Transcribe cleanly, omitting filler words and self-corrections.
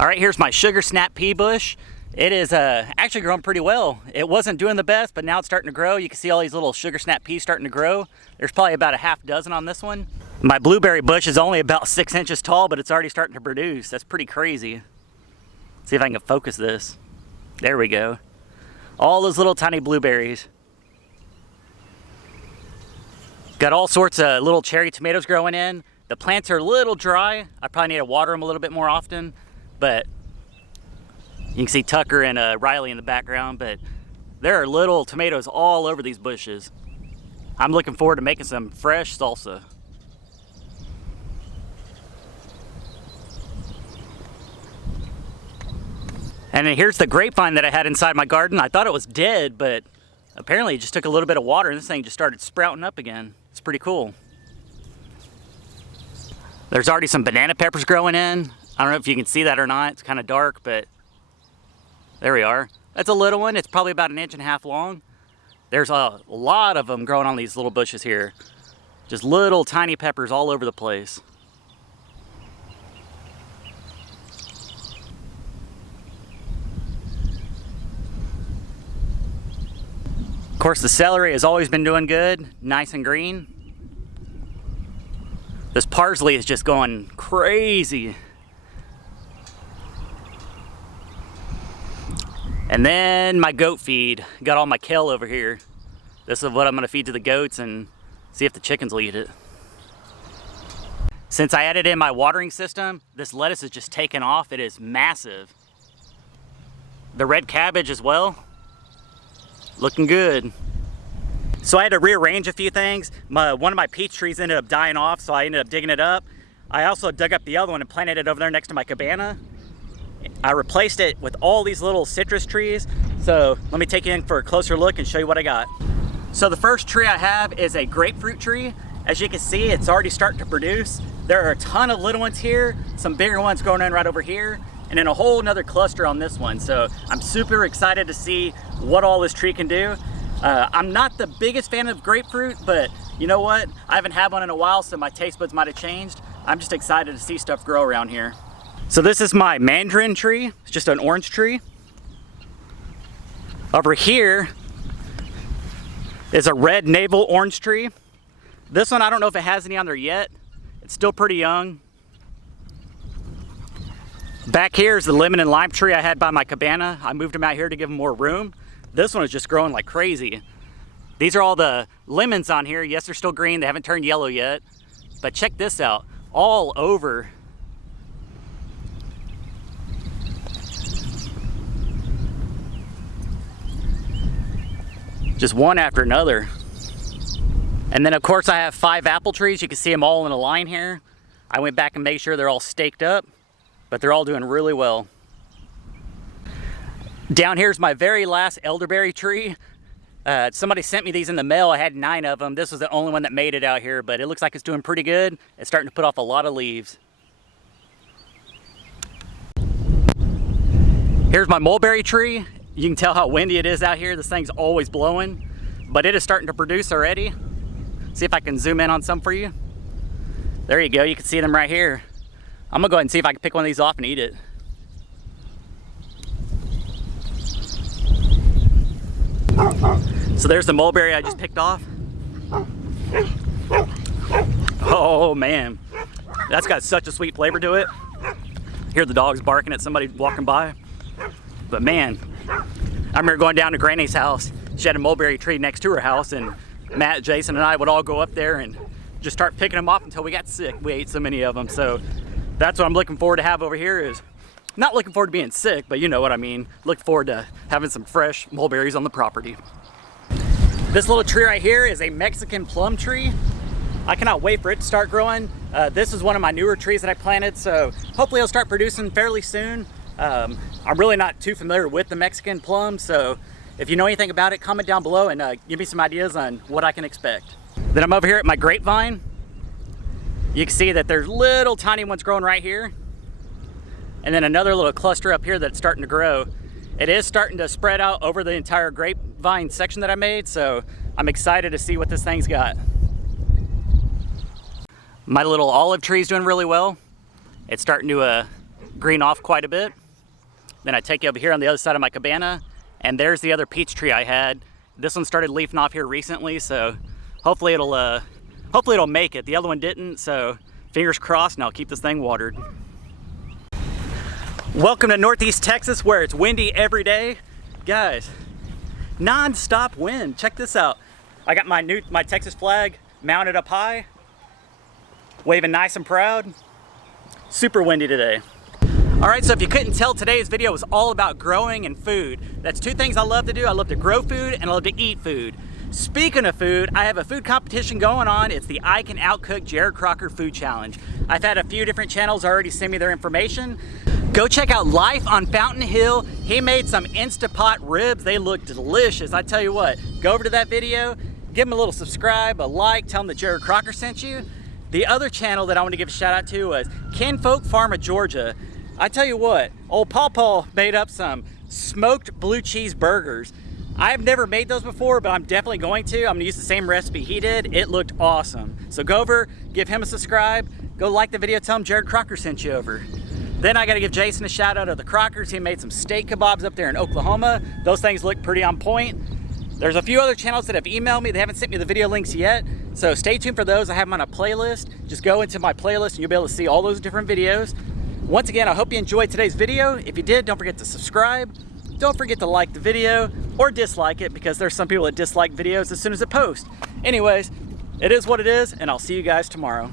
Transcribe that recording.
All right, here's my sugar snap pea bush. It is actually growing pretty well. It wasn't doing the best, but now it's starting to grow. You can see all these little sugar snap peas starting to grow. There's probably about a half dozen on this one. My blueberry bush is only about 6 inches tall, but it's already starting to produce. That's pretty crazy. See if I can focus this. There we go. All those little tiny blueberries. Got all sorts of little cherry tomatoes growing in. The plants are a little dry. I probably need to water them a little bit more often, but you can see Tucker and Riley in the background, but there are little tomatoes all over these bushes. I'm looking forward to making some fresh salsa. And then here's the grapevine that I had inside my garden. I thought it was dead, but apparently it just took a little bit of water and this thing just started sprouting up again. It's pretty cool. There's already some banana peppers growing in. I don't know if you can see that or not. It's kind of dark, but there we are. That's a little one. It's probably about 1.5 inches long. There's a lot of them growing on these little bushes here. Just little tiny peppers all over the place. Of course, the celery has always been doing good, nice and green. This parsley is just going crazy. And then my goat feed. Got all my kale over here. This is what I'm gonna feed to the goats and see if the chickens will eat it. Since I added in my watering system, this lettuce is just taken off. It is massive. The red cabbage as well. Looking good. So I had to rearrange a few things. One of my peach trees ended up dying off, so I ended up digging it up. I also dug up the other one and planted it over there next to my cabana. I replaced it with all these little citrus trees. So let me take you in for a closer look and show you what I got. So the first tree I have is a grapefruit tree. As you can see, it's already starting to produce. There are a ton of little ones here, some bigger ones growing in right over here, and then a whole nother cluster on this one. So I'm super excited to see what all this tree can do. I'm not the biggest fan of grapefruit, but you know what? I haven't had one in a while, so my taste buds might have changed. I'm just excited to see stuff grow around here. So this is my Mandarin tree. It's just an orange tree. Over here is a red navel orange tree. This one, I don't know if it has any on there yet. It's still pretty young. Back here is the lemon and lime tree I had by my cabana. I moved them out here to give them more room. This one is just growing like crazy. These are all the lemons on here. Yes, they're still green. They haven't turned yellow yet. But check this out. All over. Just one after another. And then of course I have 5 apple trees. You can see them all in a line here. I went back and made sure they're all staked up, but they're all doing really well. Down here's my very last elderberry tree. Somebody sent me these in the mail. I had 9 of them. This was the only one that made it out here, but it looks like it's doing pretty good. It's starting to put off a lot of leaves. Here's my mulberry tree. You can tell how windy it is out here. This thing's always blowing, but it is starting to produce already. See if I can zoom in on some for you. There you go. You can see them right here. I'm gonna go ahead and see if I can pick one of these off and eat it. So there's the mulberry I just picked off. Oh man, that's got such a sweet flavor to it. Hear the dogs barking at somebody walking by. But man, I remember going down to Granny's house. She had a mulberry tree next to her house, and Matt, Jason, and I would all go up there and just start picking them off until we got sick. We ate so many of them. So that's what I'm looking forward to have over here. Is not looking forward to being sick, but you know what I mean. Looking forward to having some fresh mulberries on the property. This little tree right here is a Mexican plum tree. I cannot wait for it to start growing. This is one of my newer trees that I planted, so hopefully it'll start producing fairly soon. I'm really not too familiar with the Mexican plum, so if you know anything about it, comment down below and give me some ideas on what I can expect. Then I'm over here at my grapevine. You can see that there's little tiny ones growing right here. And then another little cluster up here that's starting to grow. It is starting to spread out over the entire grapevine section that I made, so I'm excited to see what this thing's got. My little olive tree is doing really well. It's starting to green off quite a bit. Then I take you over here on the other side of my cabana, and there's the other peach tree I had. This one started leafing off here recently, so hopefully it'll make it. The other one didn't, so fingers crossed, and I'll keep this thing watered. Welcome to Northeast Texas, where it's windy every day. Guys, non-stop wind. Check this out. I got my Texas flag mounted up high, waving nice and proud. Super windy today. All right, so if you couldn't tell, today's video was all about growing and food. That's two things I love to do. I love to grow food and I love to eat food. Speaking of food, I have a food competition going on. It's the I Can Outcook Jared Crocker Food Challenge. I've had a few different channels already send me their information. Go check out Life on Fountain Hill. He made some Instapot ribs. They look delicious. I tell you what, go over to that video, give him a little subscribe, a like, tell him that Jared Crocker sent you. The other channel that I want to give a shout out to was Kinfolk Farm of Georgia. I tell you what, old Paw made up some smoked blue cheese burgers. I've never made those before, but I'm definitely going to. I'm gonna use the same recipe he did. It looked awesome. So go over, give him a subscribe, go like the video, tell him Jared Crocker sent you over. Then I gotta give Jason a shout out of the Crockers. He made some steak kebabs up there in Oklahoma. Those things look pretty on point. There's a few other channels that have emailed me. They haven't sent me the video links yet. So stay tuned for those. I have them on a playlist. Just go into my playlist and you'll be able to see all those different videos. Once again, I hope you enjoyed today's video. If you did, don't forget to subscribe. Don't forget to like the video or dislike it, because there's some people that dislike videos as soon as it posts. Anyways, it is what it is, and I'll see you guys tomorrow.